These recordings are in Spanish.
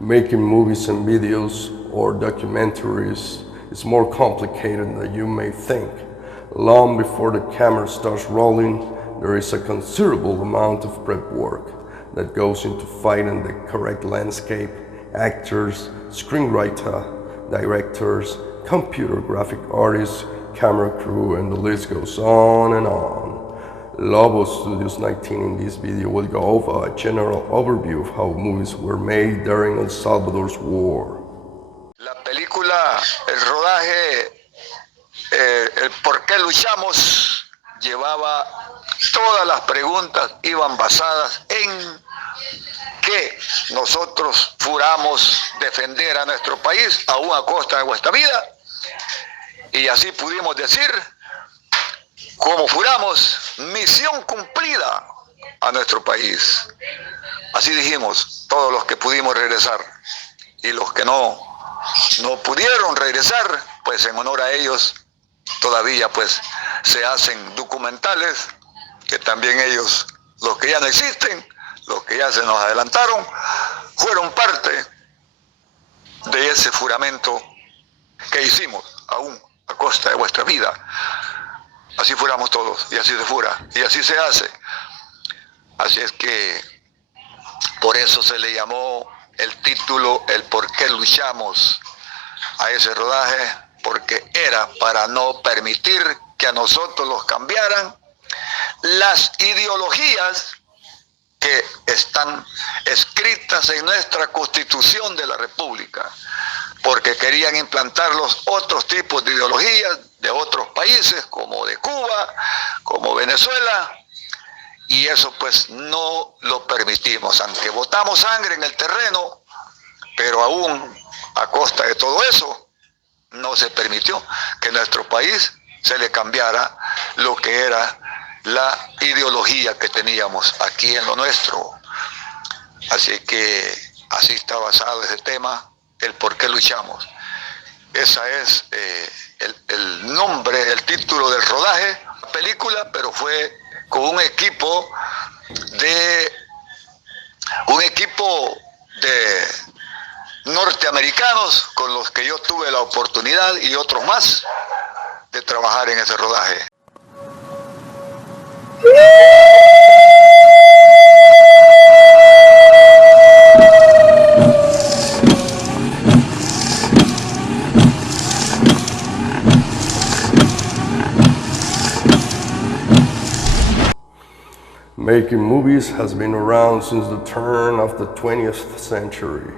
Making movies and videos or documentaries is more complicated than you may think. Long before the camera starts rolling, there is a considerable amount of prep work that goes into finding the correct landscape, actors, screenwriter, directors, computer graphic artists, camera crew, and the list goes on and on. Lobo Studios 19 in this video will go over a general overview of how movies were made during El Salvador's war. La película, el rodaje, el por qué luchamos, llevaba todas las preguntas, iban basadas en que nosotros juramos defender a nuestro país aún a costa de nuestra vida, y así pudimos decir, como juramos, misión cumplida a nuestro país. Así dijimos, todos los que pudimos regresar, y los que no pudieron regresar, pues en honor a ellos todavía pues se hacen documentales, que también ellos, los que ya no existen, los que ya se nos adelantaron, fueron parte de ese juramento que hicimos aún a costa de vuestra vida. Así juramos todos, y así se jura, y así se hace. Así es que por eso se le llamó el título, el por qué luchamos a ese rodaje, porque era para no permitir que a nosotros los cambiaran las ideologías que están escritas en nuestra Constitución de la República, porque querían implantar los otros tipos de ideologías de otros países, como de Cuba, como Venezuela, y eso pues no lo permitimos, aunque botamos sangre en el terreno, pero aún a costa de todo eso, no se permitió que nuestro país se le cambiara lo que era la ideología que teníamos aquí en lo nuestro. Así que así está basado ese tema, el por qué luchamos. Esa es el nombre, el título del rodaje, película, pero fue con un equipo de norteamericanos con los que yo tuve la oportunidad, y otros más, de trabajar en ese rodaje. Making movies has been around since the turn of the 20th century.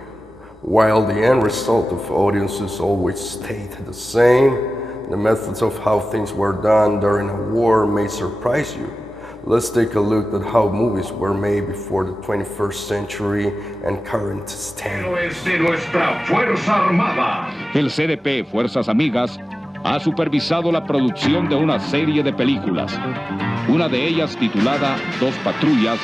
While the end result of audiences always stayed the same, the methods of how things were done during a war may surprise you. Let's take a look at how movies were made before the 21st century and current state. Héroes de nuestra Fuerza Armada. El CDP Fuerzas Amigas ha supervisado la producción de una serie de películas, una de ellas titulada Dos Patrullas,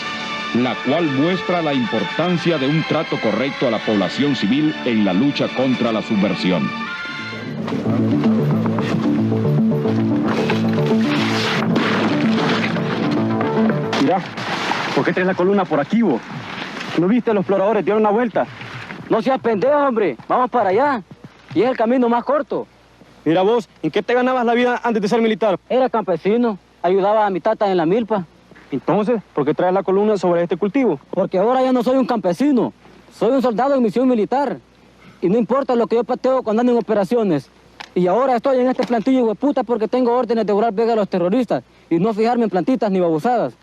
la cual muestra la importancia de un trato correcto a la población civil en la lucha contra la subversión. Mira, ¿por qué traes la columna por aquí, vos? ¿No viste los exploradores dieron una vuelta? No seas pendejo, hombre. Vamos para allá. Y es el camino más corto. Mira vos, ¿en qué te ganabas la vida antes de ser militar? Era campesino. Ayudaba a mi tata en la milpa. Entonces, ¿por qué traes la columna sobre este cultivo? Porque ahora ya no soy un campesino. Soy un soldado en misión militar. Y no importa lo que yo pateo cuando ando en operaciones. Y ahora estoy en este plantillo de puta porque tengo órdenes de orar pega a los terroristas y no fijarme en plantitas ni babosadas.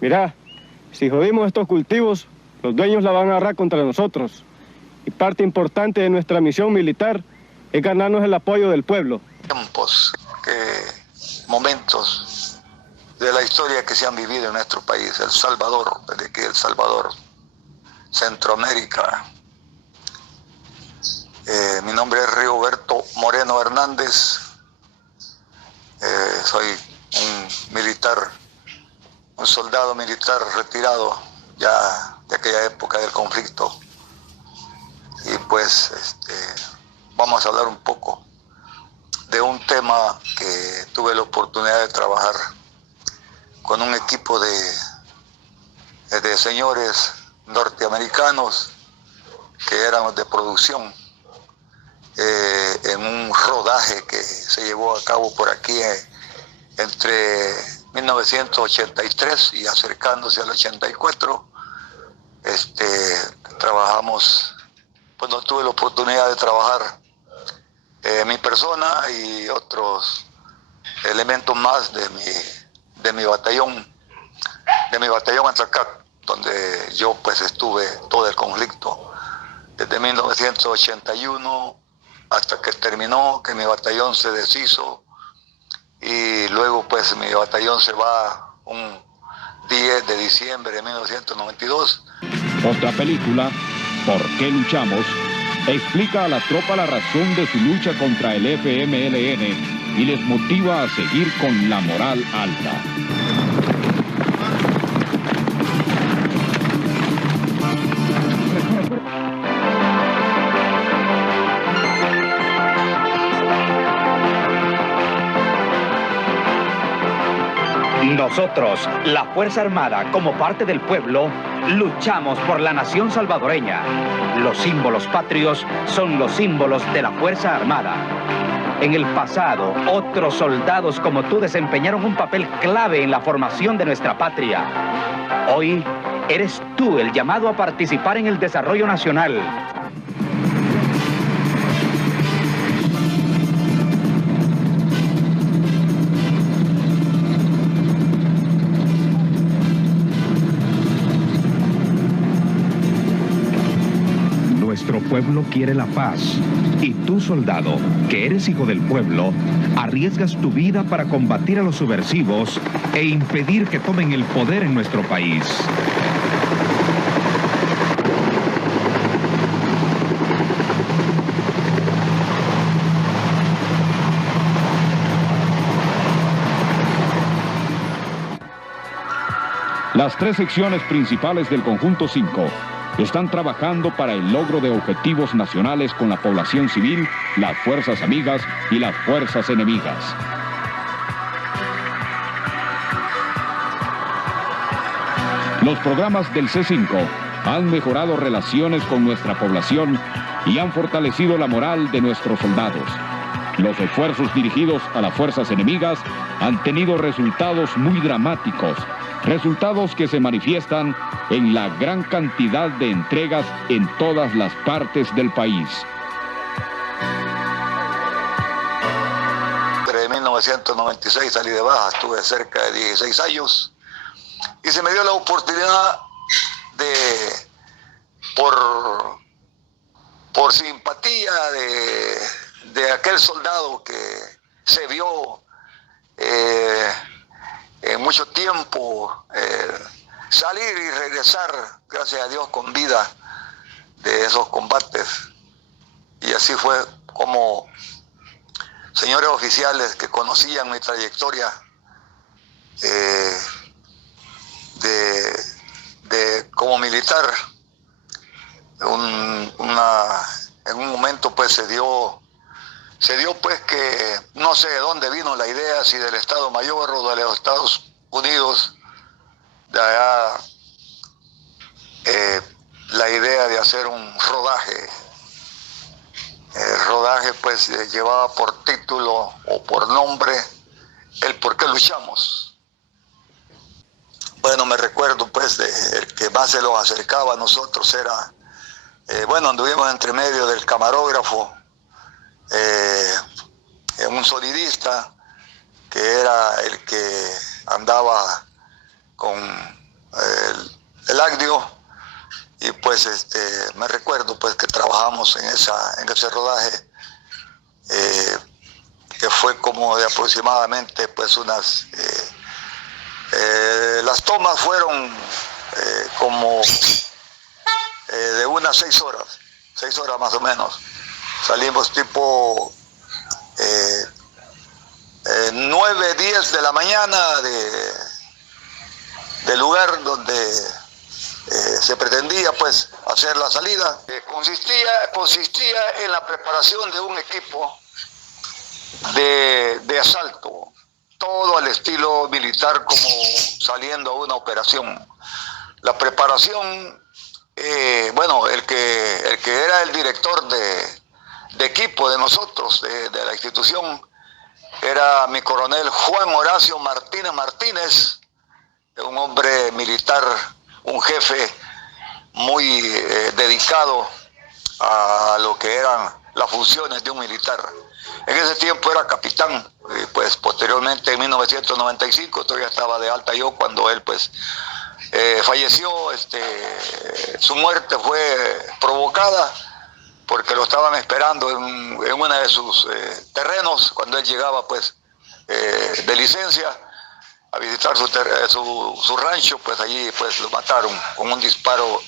Mira, si jodimos estos cultivos, los dueños la van a agarrar contra nosotros. Y parte importante de nuestra misión militar es ganarnos el apoyo del pueblo. Momentos de la historia que se han vivido en nuestro país, El Salvador, desde que El Salvador, Centroamérica. Mi nombre es Rigoberto Moreno Hernández, soy un militar, un soldado militar retirado ya de aquella época del conflicto, y pues vamos a hablar un poco de un tema que tuve la oportunidad de trabajar con un equipo de señores norteamericanos que éramos de producción, en un rodaje que se llevó a cabo por aquí entre 1983 y acercándose al 84. Trabajamos, pues no tuve la oportunidad de trabajar mi persona y otros elementos más de mi batallón Antracac, donde yo pues estuve todo el conflicto desde 1981 hasta que terminó, que mi batallón se deshizo, y luego pues mi batallón se va un 10 de diciembre de 1992. Otra película, ¿Por qué luchamos?, explica a la tropa la razón de su lucha contra el FMLN y les motiva a seguir con la moral alta. Nosotros, la Fuerza Armada, como parte del pueblo, luchamos por la nación salvadoreña. Los símbolos patrios son los símbolos de la Fuerza Armada. En el pasado, otros soldados como tú desempeñaron un papel clave en la formación de nuestra patria. Hoy, eres tú el llamado a participar en el desarrollo nacional. Nuestro pueblo quiere la paz y tú, soldado, que eres hijo del pueblo, arriesgas tu vida para combatir a los subversivos e impedir que tomen el poder en nuestro país. Las tres secciones principales del Conjunto 5 están trabajando para el logro de objetivos nacionales con la población civil, las fuerzas amigas y las fuerzas enemigas. Los programas del C5 han mejorado relaciones con nuestra población y han fortalecido la moral de nuestros soldados. Los esfuerzos dirigidos a las fuerzas enemigas han tenido resultados muy dramáticos, resultados que se manifiestan en la gran cantidad de entregas en todas las partes del país. En 1996 salí de baja, estuve cerca de 16 años y se me dio la oportunidad de, por simpatía de aquel soldado que se vio en mucho tiempo, salir y regresar, gracias a Dios, con vida de esos combates. Y así fue como señores oficiales que conocían mi trayectoria como militar, en un momento pues se dio pues que no sé de dónde vino la idea, si del Estado Mayor o de los Estados Unidos, de allá, la idea de hacer un rodaje. El rodaje pues llevaba por título o por nombre el por qué luchamos. Bueno, me recuerdo pues el que más se los acercaba a nosotros era, anduvimos entre medio del camarógrafo, un sonidista que era el que andaba con el audio, y pues me recuerdo pues que trabajamos en ese rodaje, que fue como de aproximadamente pues las tomas fueron como de unas 6 horas más o menos. Salimos tipo 9, 10 de la mañana del lugar donde se pretendía pues hacer la salida. Consistía en la preparación de un equipo de asalto, todo al estilo militar, como saliendo a una operación. La preparación, el que que era el director de equipo de nosotros, de la institución, era mi coronel Juan Horacio Martínez Martínez, un hombre militar, un jefe muy dedicado a lo que eran las funciones de un militar. En ese tiempo era capitán, pues posteriormente en 1995, todavía estaba de alta yo cuando él pues falleció. Su muerte fue provocada porque lo estaban esperando en uno de sus terrenos cuando él llegaba pues de licencia a visitar su rancho. Pues allí pues lo mataron con un disparo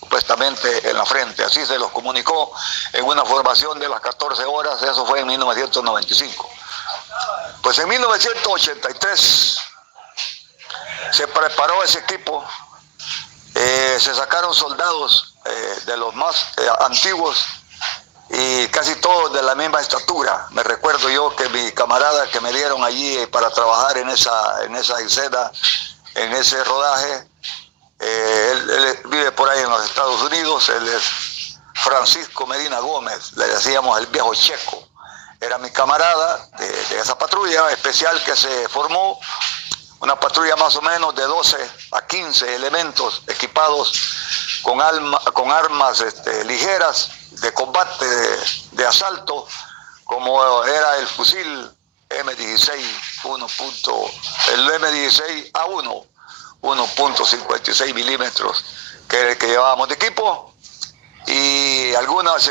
supuestamente en la frente. Así se los comunicó en una formación de las 14 horas, eso fue en 1995. Pues en 1983 se preparó ese equipo, se sacaron soldados de los más antiguos y casi todos de la misma estatura. Me recuerdo yo que mi camarada que me dieron allí para trabajar en esa escena, en ese rodaje, él vive por ahí en los Estados Unidos, él es Francisco Medina Gómez, le decíamos el viejo Checo. Era mi camarada de esa patrulla especial que se formó, una patrulla más o menos de 12 a 15 elementos equipados con armas ligeras de combate, de asalto, como era el fusil M16 el M16 A1, 1.56 milímetros, que era el que llevábamos de equipo, y algunos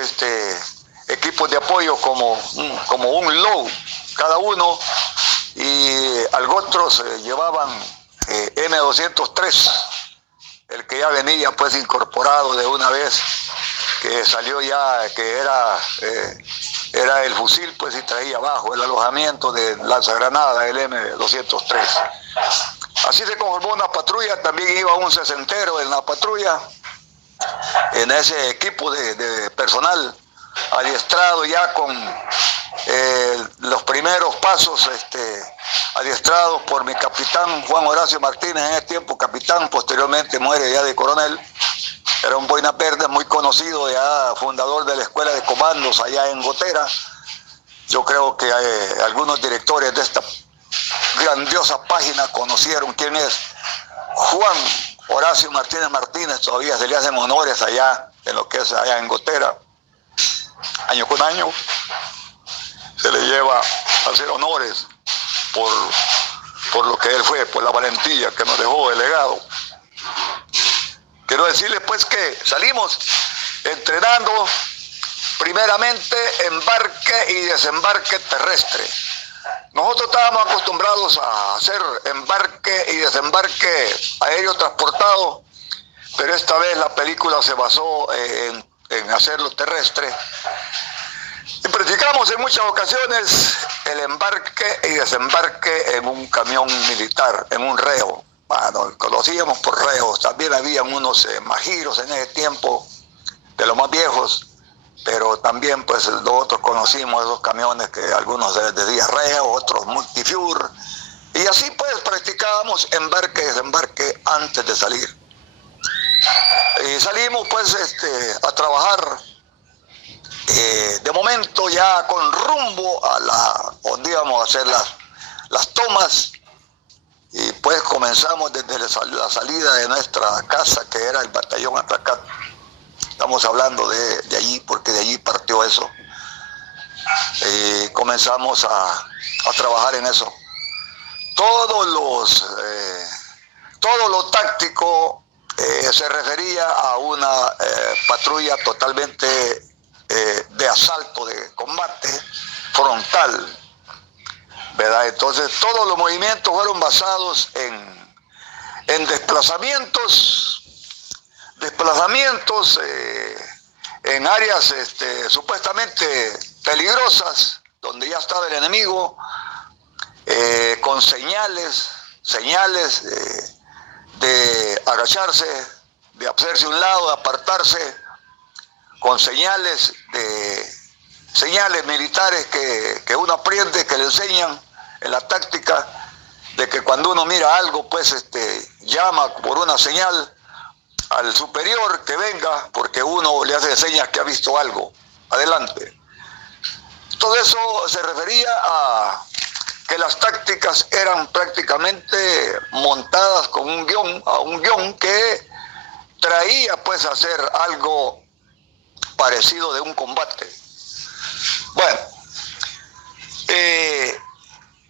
equipos de apoyo como un low cada uno, y otros llevaban M203, el que ya venía pues incorporado de una vez, que salió ya, que era el fusil pues, y traía abajo el alojamiento de lanzagranada, el M203. Así se conformó una patrulla, también iba un sesentero en la patrulla, en ese equipo de personal adiestrado ya con los primeros pasos adiestrados por mi capitán Juan Horacio Martínez, en ese tiempo capitán, posteriormente muere ya de coronel. Era un boina verde muy conocido, ya fundador de la escuela de comandos allá en Gotera. Yo creo que algunos directores de esta grandiosa página conocieron quién es Juan Horacio Martínez Martínez. Todavía se le hacen honores allá en lo que es allá en Gotera. Año con año se le lleva a hacer honores por lo que él fue, por la valentía que nos dejó el legado. Quiero decirles pues que salimos entrenando primeramente embarque y desembarque terrestre. Nosotros estábamos acostumbrados a hacer embarque y desembarque aéreo transportado, pero esta vez la película se basó en hacerlo terrestre. Y practicamos en muchas ocasiones el embarque y desembarque en un camión militar, en un reo. Bueno, conocíamos por reos, también habían unos majiros en ese tiempo, de los más viejos, pero también pues nosotros conocimos esos camiones que algunos les decían reo, otros multifuel, y así pues practicábamos embarque y desembarque antes de salir. Y salimos pues a trabajar, de momento ya con rumbo a donde íbamos a hacer las tomas. Y pues comenzamos desde la salida de nuestra casa, que era el batallón Atracat. Estamos hablando de allí, porque de allí partió eso. Y comenzamos a trabajar en eso. Todo lo táctico se refería a una patrulla totalmente de asalto, de combate frontal, ¿verdad? Entonces todos los movimientos fueron basados en desplazamientos en áreas supuestamente peligrosas, donde ya estaba el enemigo, con señales de agacharse, de hacerse a un lado, de apartarse, con señales militares que uno aprende, que le enseñan en la táctica, de que cuando uno mira algo, pues llama por una señal al superior que venga, porque uno le hace señas que ha visto algo. Adelante. Todo eso se refería a que las tácticas eran prácticamente montadas con un guión que traía pues a hacer algo parecido de un combate. Bueno,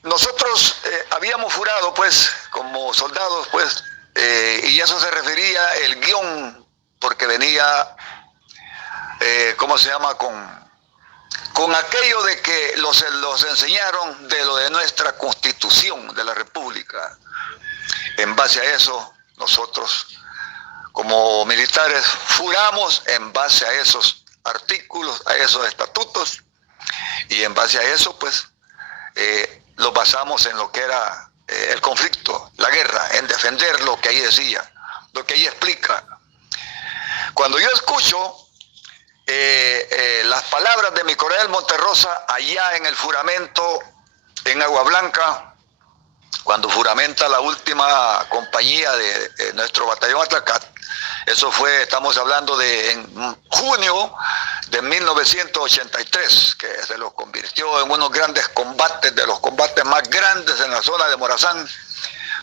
nosotros habíamos jurado pues como soldados pues, y eso se refería el guión, porque venía, ¿cómo se llama? Con aquello de que los enseñaron de lo de nuestra Constitución de la República. En base a eso, nosotros como militares juramos en base a esos artículos, a esos estatutos, y en base a eso pues lo basamos en lo que era el conflicto, la guerra, en defender lo que ahí decía, lo que ahí explica. Cuando yo escucho las palabras de mi coronel Monterrosa allá en el juramento en Agua Blanca, cuando juramenta la última compañía de nuestro batallón Atlacat, eso fue, estamos hablando de en junio de 1983, que se lo convirtió en unos grandes combates, de los combates más grandes en la zona de Morazán,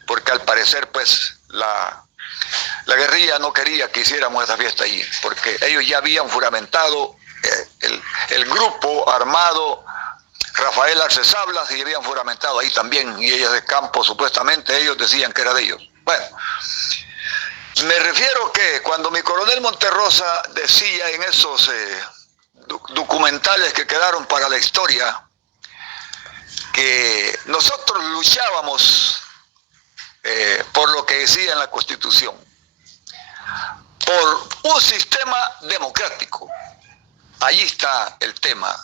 porque al parecer pues la guerrilla no quería que hiciéramos esa fiesta allí, porque ellos ya habían juramentado, el grupo armado Rafael Arce Sablas, y habían juramentado ahí también, y ellos de campo supuestamente ellos decían que era de ellos. Bueno, me refiero que cuando mi coronel Monterrosa decía en esos documentales que quedaron para la historia, que nosotros luchábamos por lo que decía en la Constitución, por un sistema democrático. Allí está el tema.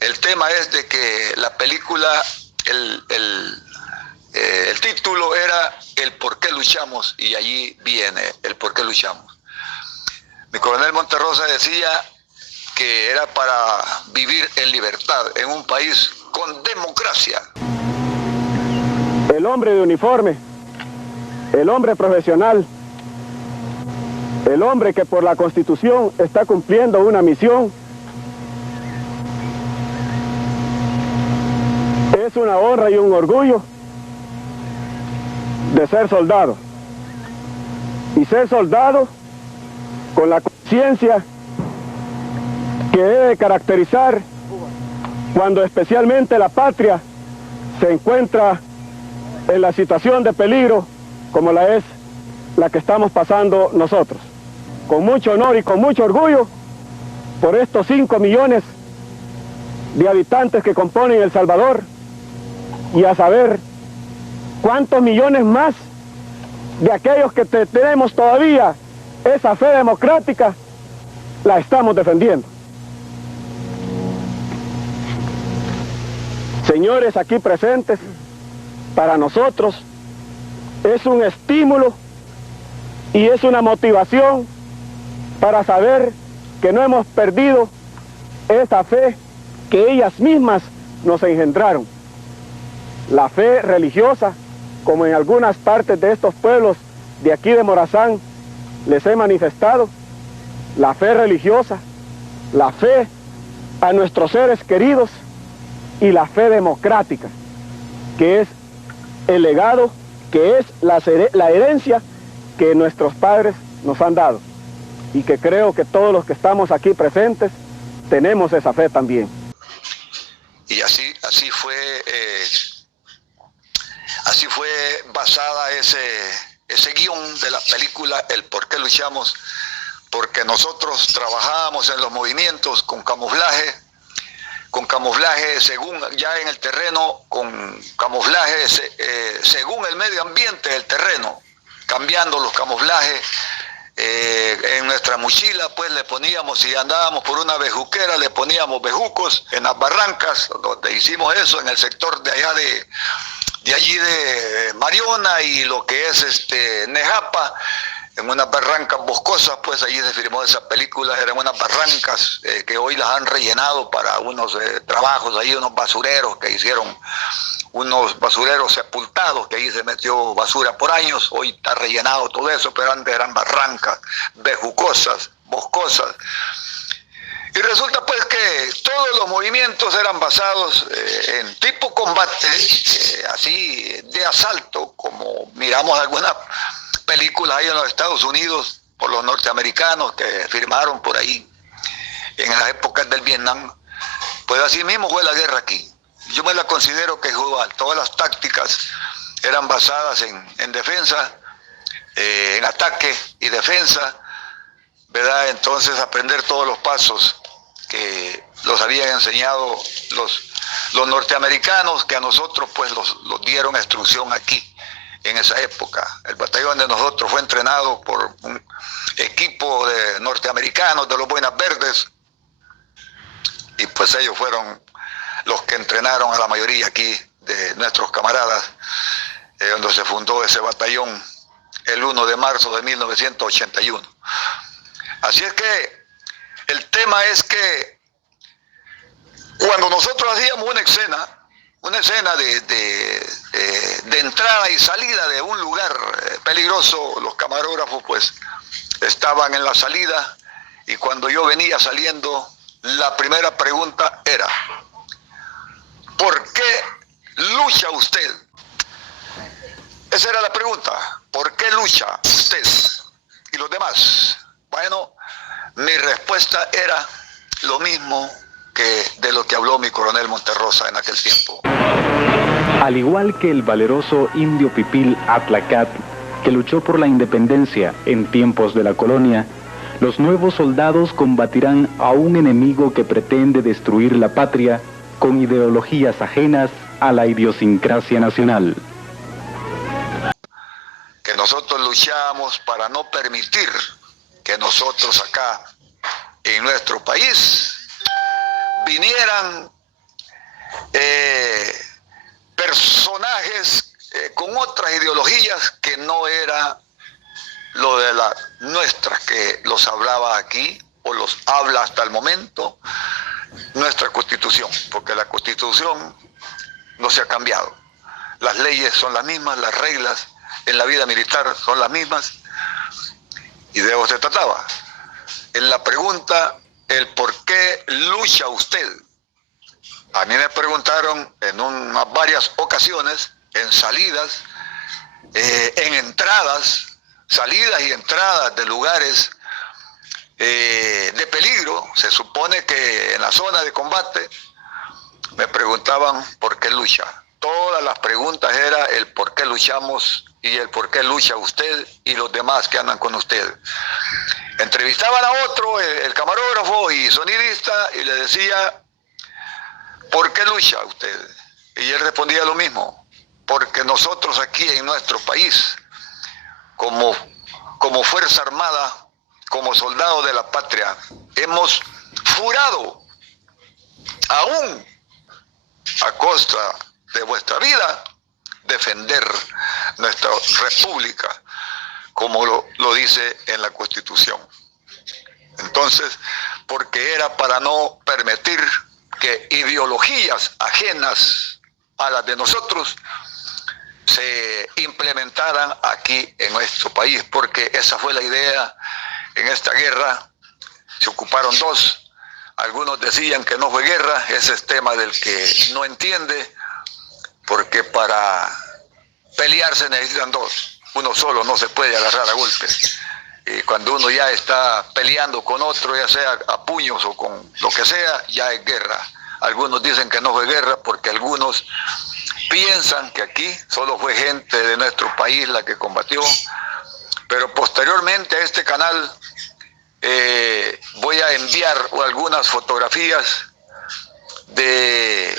El tema es de que la película, el título era El por qué luchamos, y allí viene el por qué luchamos. Mi coronel Monterrosa decía que era para vivir en libertad, en un país con democracia. El hombre de uniforme, el hombre profesional, el hombre que por la Constitución está cumpliendo una misión, es una honra y un orgullo de ser soldado. Y ser soldado con la conciencia que debe caracterizar cuando especialmente la patria se encuentra en la situación de peligro como la es la que estamos pasando nosotros. Con mucho honor y con mucho orgullo por estos 5 millones de habitantes que componen El Salvador, y a saber cuántos millones más de aquellos que tenemos todavía esa fe democrática, la estamos defendiendo. Señores aquí presentes, para nosotros es un estímulo y es una motivación para saber que no hemos perdido esa fe que ellas mismas nos engendraron. La fe religiosa, como en algunas partes de estos pueblos de aquí de Morazán les he manifestado, la fe religiosa, la fe a nuestros seres queridos y la fe democrática, que es el legado, que es la herencia que nuestros padres nos han dado, y que creo que todos los que estamos aquí presentes tenemos esa fe también. Y así fue basada ese guión de la película El por qué luchamos, porque nosotros trabajábamos en los movimientos con camuflaje según ya en el terreno, con camuflaje según el medio ambiente del terreno, cambiando los camuflajes. En nuestra mochila pues le poníamos, si andábamos por una bejuquera, le poníamos bejucos en las barrancas, donde hicimos eso, en el sector de allá de allí de Mariona y lo que es Nejapa, en unas barrancas boscosas, pues allí se filmó esa película. Eran unas barrancas que hoy las han rellenado para unos trabajos, ahí unos basureros que hicieron unos basureros sepultados, que ahí se metió basura por años, hoy está rellenado todo eso, pero antes eran barrancas, bejucosas, boscosas. Y resulta pues que todos los movimientos eran basados en tipo combate, así de asalto, como miramos algunas películas ahí en los Estados Unidos por los norteamericanos que firmaron por ahí en las épocas del Vietnam. Pues así mismo fue la guerra aquí. Yo me la considero que es igual. Todas las tácticas eran basadas en defensa, en ataque y defensa, ¿verdad? Entonces aprender todos los pasos que los habían enseñado los norteamericanos, que a nosotros pues los dieron instrucción aquí en esa época. El batallón de nosotros fue entrenado por un equipo de norteamericanos de los Buenas Verdes, y pues ellos fueron los que entrenaron a la mayoría aquí de nuestros camaradas, donde se fundó ese batallón el 1 de marzo de 1981. Así es que el tema es que cuando nosotros hacíamos una escena de entrada y salida de un lugar peligroso, los camarógrafos pues estaban en la salida, y cuando yo venía saliendo, la primera pregunta era: ¿por qué lucha usted? Esa era la pregunta. ¿Por qué lucha usted y los demás? Bueno, mi respuesta era lo mismo que de lo que habló mi coronel Monterrosa en aquel tiempo. Al igual que el valeroso indio Pipil Atlacat, que luchó por la independencia en tiempos de la colonia, los nuevos soldados combatirán a un enemigo que pretende destruir la patria con ideologías ajenas a la idiosincrasia nacional. Que nosotros luchamos para no permitir que nosotros acá en nuestro país vinieran personajes con otras ideologías que no era lo de las nuestras, que los hablaba aquí o los habla hasta el momento nuestra Constitución, porque la Constitución no se ha cambiado. Las leyes son las mismas, las reglas en la vida militar son las mismas, y de eso se trataba. En la pregunta, el por qué lucha usted, a mí me preguntaron en varias ocasiones, en salidas, en entradas, salidas y entradas de lugares de peligro. Se supone que en la zona de combate me preguntaban por qué lucha. Todas las preguntas eran el por qué luchamos y el por qué lucha usted y los demás que andan con usted. Entrevistaban a otro, el camarógrafo y sonidista, y le decía: ¿por qué lucha usted? Y él respondía lo mismo: porque nosotros aquí en nuestro país, como Fuerza Armada, como soldados de la patria, hemos jurado, aún a costa de vuestra vida, defender nuestra república, como lo dice en la Constitución. Entonces, porque era para no permitir que ideologías ajenas a las de nosotros se implementaran aquí en nuestro país, porque esa fue la idea. En esta guerra se ocuparon dos. Algunos decían que no fue guerra, ese es tema del que no entiende, porque para pelear se necesitan dos. Uno solo no se puede agarrar a golpes. Y cuando uno ya está peleando con otro, ya sea a puños o con lo que sea, ya es guerra. Algunos dicen que no fue guerra porque algunos piensan que aquí solo fue gente de nuestro país la que combatió. Pero posteriormente a este canal voy a enviar algunas fotografías de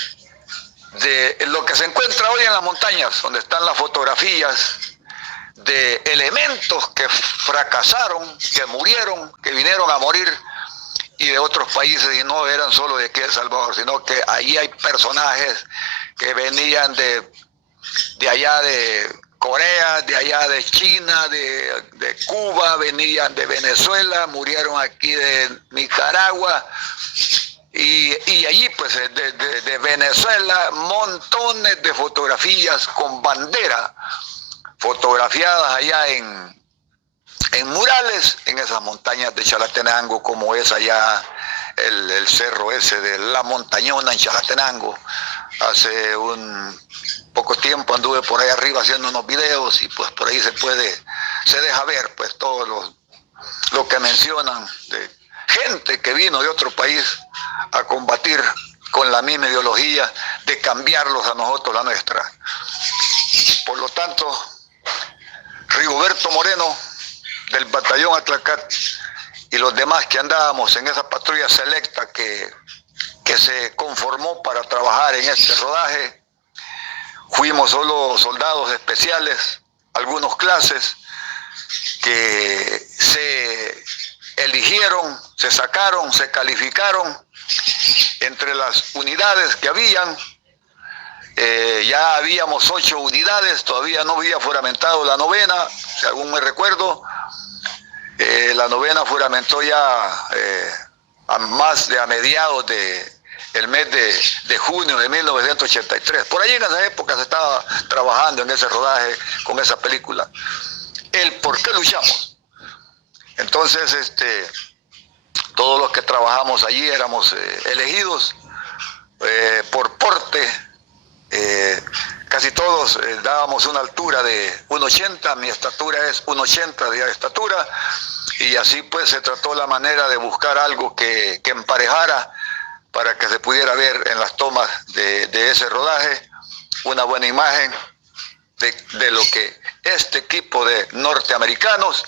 lo que se encuentra hoy en las montañas, donde están las fotografías de elementos que fracasaron, que murieron, que vinieron a morir, y de otros países, y no eran solo de aquí de El Salvador, sino que ahí hay personajes que venían de allá de Corea, de allá de China, de Cuba, venían de Venezuela, murieron aquí de Nicaragua, Y allí, pues, de Venezuela, montones de fotografías con bandera, fotografiadas allá en murales, en esas montañas de Chalatenango, como es allá el cerro ese de La Montañona en Chalatenango. Hace un poco tiempo anduve por ahí arriba haciendo unos videos y pues por ahí se deja ver pues todo lo que mencionan de gente que vino de otro país a combatir con la misma ideología de cambiarlos a nosotros la nuestra. Por lo tanto, Rigoberto Moreno del batallón Atlacat y los demás que andábamos en esa patrulla selecta que se conformó para trabajar en este rodaje, fuimos solo soldados especiales, algunos clases que se eligieron, se sacaron, se calificaron entre las unidades que habían. Ya habíamos 8 unidades, todavía no había juramentado la novena, según me recuerdo. La novena juramentó ya a mediados del mes de junio de 1983. Por ahí en esa época se estaba trabajando en ese rodaje con esa película. El por qué luchamos. Entonces, todos los que trabajamos allí éramos elegidos por porte. Casi todos dábamos una altura de 1,80, mi estatura es 1,80 de estatura, y así pues se trató la manera de buscar algo que emparejara para que se pudiera ver en las tomas de ese rodaje una buena imagen de lo que este equipo de norteamericanos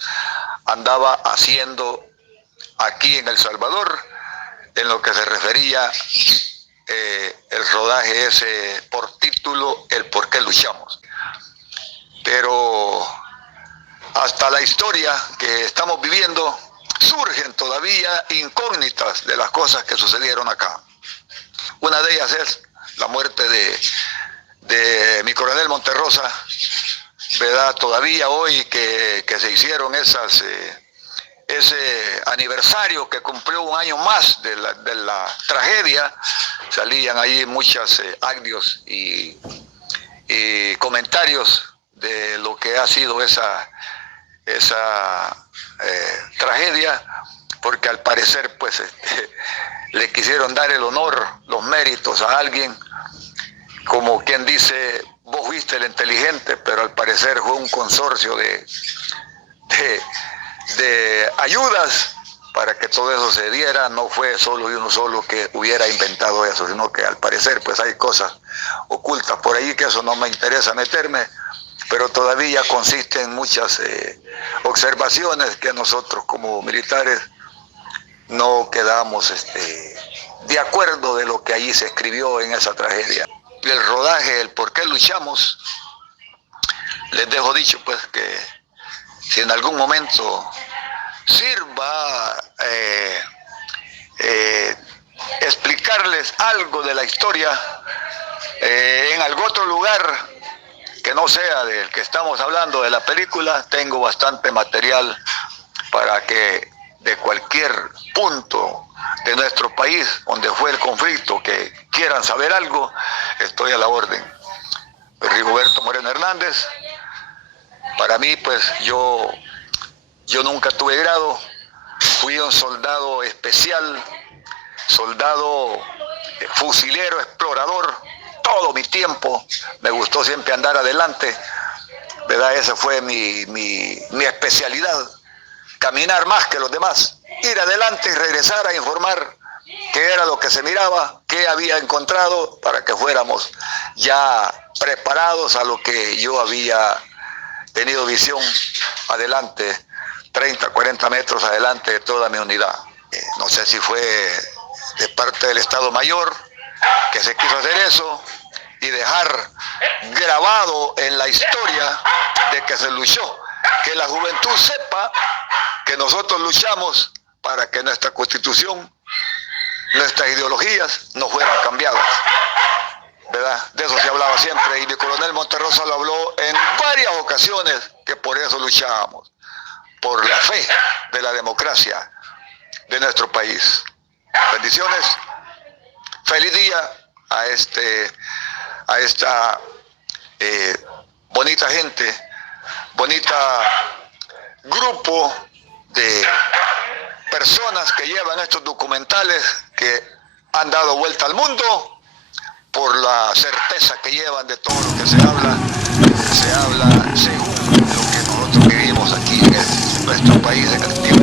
andaba haciendo aquí en El Salvador, en lo que se refería el rodaje ese por título El por qué luchamos. Pero hasta la historia que estamos viviendo surgen todavía incógnitas de las cosas que sucedieron acá. Una de ellas es la muerte de mi coronel Monterrosa, ¿verdad? Todavía hoy que se hicieron ese aniversario que cumplió un año más de la tragedia, salían ahí muchos audios y comentarios de lo que ha sido esa tragedia, porque al parecer pues le quisieron dar el honor, los méritos a alguien, como quien dice, vos fuiste el inteligente, pero al parecer fue un consorcio de ayudas para que todo eso se diera. No fue solo y uno solo que hubiera inventado eso, sino que al parecer pues hay cosas ocultas por ahí, que eso no me interesa meterme, pero todavía consisten muchas observaciones que nosotros como militares no quedamos de acuerdo de lo que allí se escribió en esa tragedia. El rodaje, el por qué luchamos, les dejo dicho pues que si en algún momento sirva explicarles algo de la historia en algún otro lugar que no sea del que estamos hablando de la película, tengo bastante material para que de cualquier punto de nuestro país donde fue el conflicto, que quieran saber algo, estoy a la orden. Rigoberto Moreno Hernández. Para mí, pues yo nunca tuve grado, fui un soldado especial, soldado fusilero, explorador, todo mi tiempo, me gustó siempre andar adelante, ¿verdad? Esa fue mi especialidad, caminar más que los demás, ir adelante y regresar a informar qué era lo que se miraba, qué había encontrado, para que fuéramos ya preparados a lo que yo había tenido visión adelante, 30, 40 metros adelante de toda mi unidad. No sé si fue de parte del Estado Mayor que se quiso hacer eso y dejar grabado en la historia de que se luchó, que la juventud sepa que nosotros luchamos para que nuestra constitución, nuestras ideologías no fueran cambiadas, ¿verdad? De eso se hablaba siempre, y mi coronel Monterrosa lo habló en varias ocasiones, que por eso luchábamos, por la fe de la democracia de nuestro país. Bendiciones feliz día a esta bonita gente, bonita grupo de personas que llevan estos documentales que han dado vuelta al mundo por la certeza que llevan de todo lo que se habla según lo que nosotros vivimos aquí en nuestro país, en el tiempo.